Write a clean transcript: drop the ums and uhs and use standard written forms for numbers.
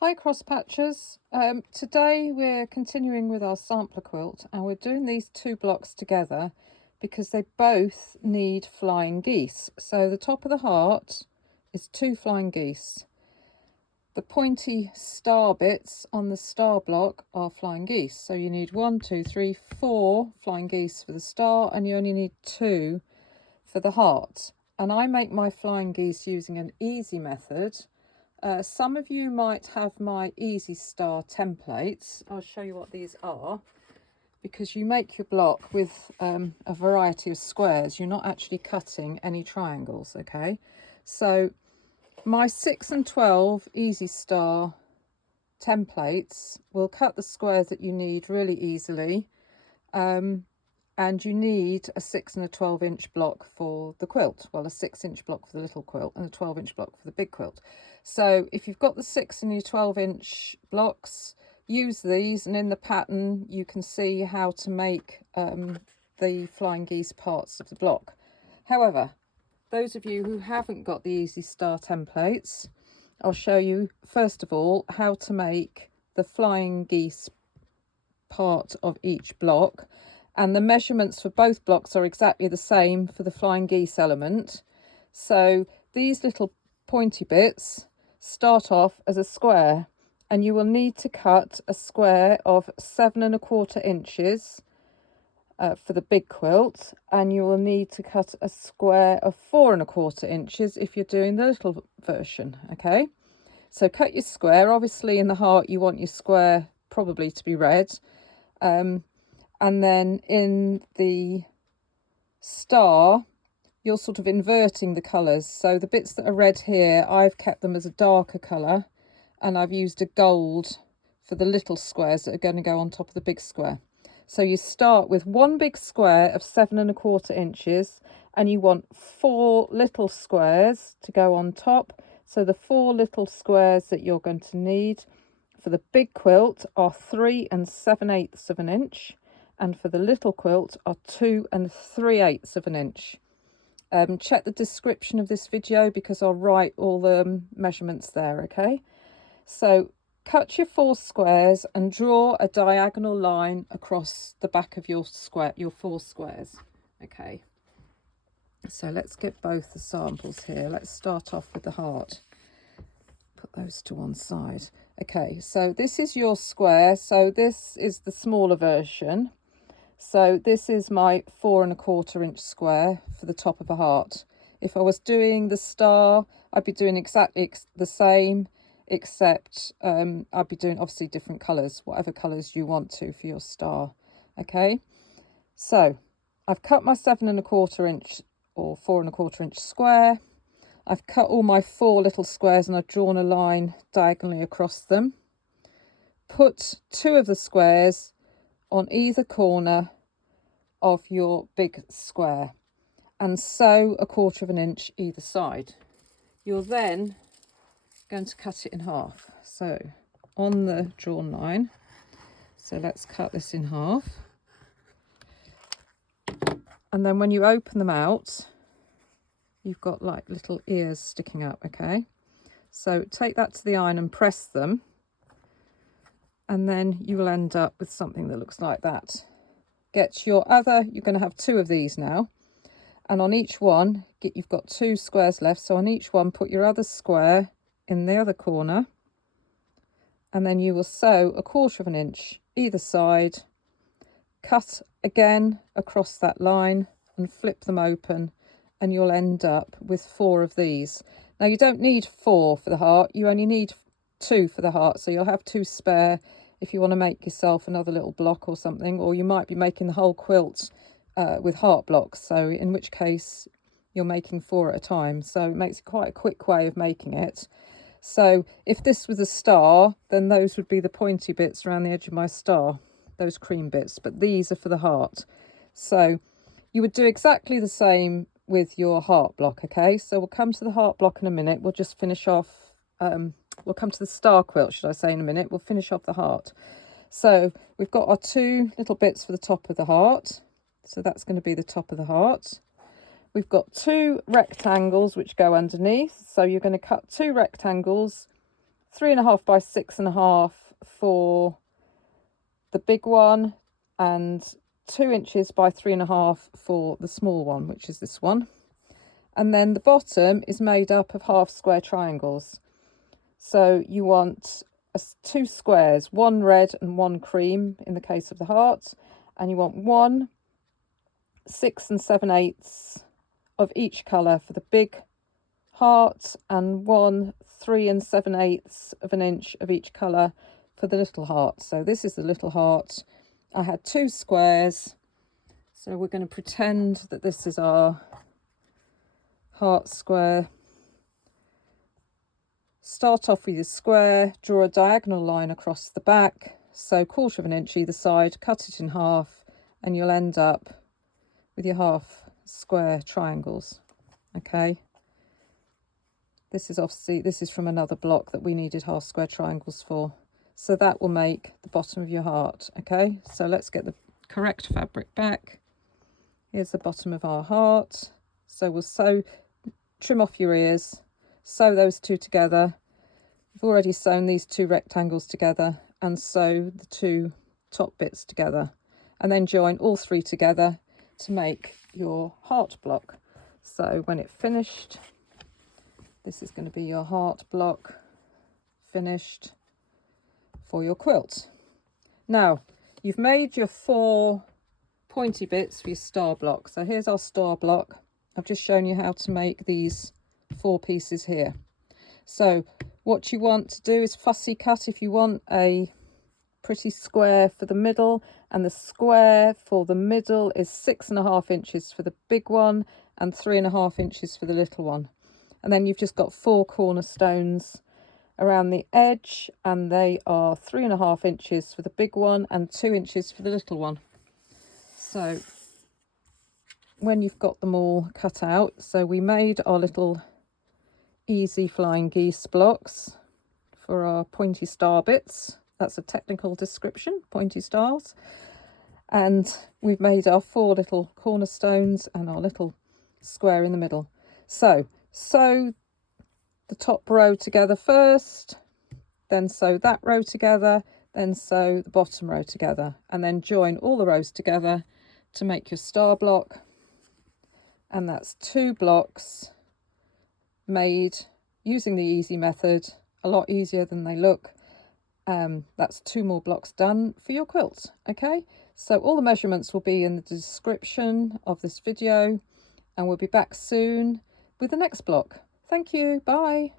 Hi cross patchers. Today we're continuing with our sampler quilt and we're doing these two blocks together because they both need flying geese. So the top of the heart is two flying geese. The pointy star bits on the star block are flying geese. So you need 1, 2, 3, 4 flying geese for the star and you only need 2 for the heart. And I make my flying geese using an easy method. Some of you might have my Easy Star templates. I'll show you what these are, because you make your block with a variety of squares. You're not actually cutting any triangles, okay? So my 6 and 12 Easy Star templates will cut the squares that you need really easily. And you need a 6 and a 12-inch block for the quilt. Well, a 6-inch block for the little quilt and a 12-inch block for the big quilt. So if you've got the 6 and your 12-inch blocks, use these, and in the pattern you can see how to make the flying geese parts of the block. However, those of you who haven't got the Easy Star templates, I'll show you first of all how to make the flying geese part of each block. And the measurements for both blocks are exactly the same for the flying geese element. So these little pointy bits start off as a square, and you will need to cut a square of 7 1/4 inches for the big quilt, and you will need to cut a square of 4 1/4 inches if you're doing the little version. Okay, so cut your square. Obviously in the heart you want your square probably to be red. And then in the star, you're sort of inverting the colours. So the bits that are red here, I've kept them as a darker colour, and I've used a gold for the little squares that are going to go on top of the big square. So you start with one big square of 7 1/4 inches, and you want 4 little squares to go on top. So the 4 little squares that you're going to need for the big quilt are 3 7/8 of an inch. And for the little quilt are 2 3/8 of an inch. Check the description of this video because I'll write all the measurements there, okay? So cut your 4 squares and draw a diagonal line across the back of your square, your 4 squares, okay? So let's get both the samples here. Let's start off with the heart. Put those to one side. Okay, so this is your square. So this is the smaller version. So this is my 4 1/4 inch square for the top of a heart. If I was doing the star, I'd be doing exactly the same, except I'd be doing obviously different colours, whatever colours you want to for your star. Okay, so I've cut my 7 1/4 inch or 4 1/4 inch square. I've cut all my 4 little squares and I've drawn a line diagonally across them. Put 2 of the squares on either corner of your big square and sew 1/4 inch either side. You're then going to cut it in half. So on the drawn line, so let's cut this in half. And then when you open them out, you've got like little ears sticking up, okay? So take that to the iron and press them, and then you will end up with something that looks like that. Get your other, you're going to have 2 of these now, and on each one you've got 2 squares left, so on each one put your other square in the other corner, and then you will sew 1/4 inch either side, cut again across that line and flip them open, and you'll end up with 4 of these. Now you don't need 4 for the heart, you only need 2 for the heart, so you'll have 2 spare if you want to make yourself another little block or something, or you might be making the whole quilt with heart blocks, so in which case you're making 4 at a time, so it makes it quite a quick way of making it. So if this was a star, then those would be the pointy bits around the edge of my star, those cream bits, but these are for the heart. So you would do exactly the same with your heart block, okay? So we'll come to the heart block in a minute. We'll just finish off we'll come to the star quilt, should I say, in a minute. We'll finish off the heart. So we've got our 2 little bits for the top of the heart. So that's going to be the top of the heart. We've got 2 rectangles which go underneath. So you're going to cut 2 rectangles 3.5 by 6.5 for the big one, and 2 inches by 3.5 for the small one, which is this one. And then the bottom is made up of half square triangles. So you want 2 squares, one red and one cream in the case of the heart, and you want 1 6 7/8 of each colour for the big heart, and 1 3 7/8 of an inch of each colour for the little heart. So this is the little heart. I had 2 squares, so we're going to pretend that this is our heart square. Start off with your square, draw a diagonal line across the back, so 1/4 of an inch either side, cut it in half, and you'll end up with your half square triangles. Okay, this is from another block that we needed half square triangles for, so that will make the bottom of your heart. Okay, so let's get the correct fabric back. Here's the bottom of our heart. So we'll trim off your ears, sew those 2 together. We've already sewn these 2 rectangles together, and sew the 2 top bits together, and then join all 3 together to make your heart block. So when it's finished, this is going to be your heart block finished for your quilt. Now you've made your 4 pointy bits for your star block. So here's our star block. I've just shown you how to make these 4 pieces here. So what you want to do is fussy cut if you want a pretty square for the middle, and the square for the middle is 6.5 inches for the big one and 3.5 inches for the little one. And then you've just got 4 cornerstones around the edge, and they are 3.5 inches for the big one and 2 inches for the little one. So when you've got them all cut out, so we made our little easy flying geese blocks for our pointy star bits. That's a technical description, pointy stars. And we've made our 4 little cornerstones and our little square in the middle. So sew the top row together first, then sew that row together, then sew the bottom row together, and then join all the rows together to make your star block. And that's 2 blocks made using the easy method, a lot easier than they look. That's 2 more blocks done for your quilt. Okay, so all the measurements will be in the description of this video, and we'll be back soon with the next block. Thank you. Bye.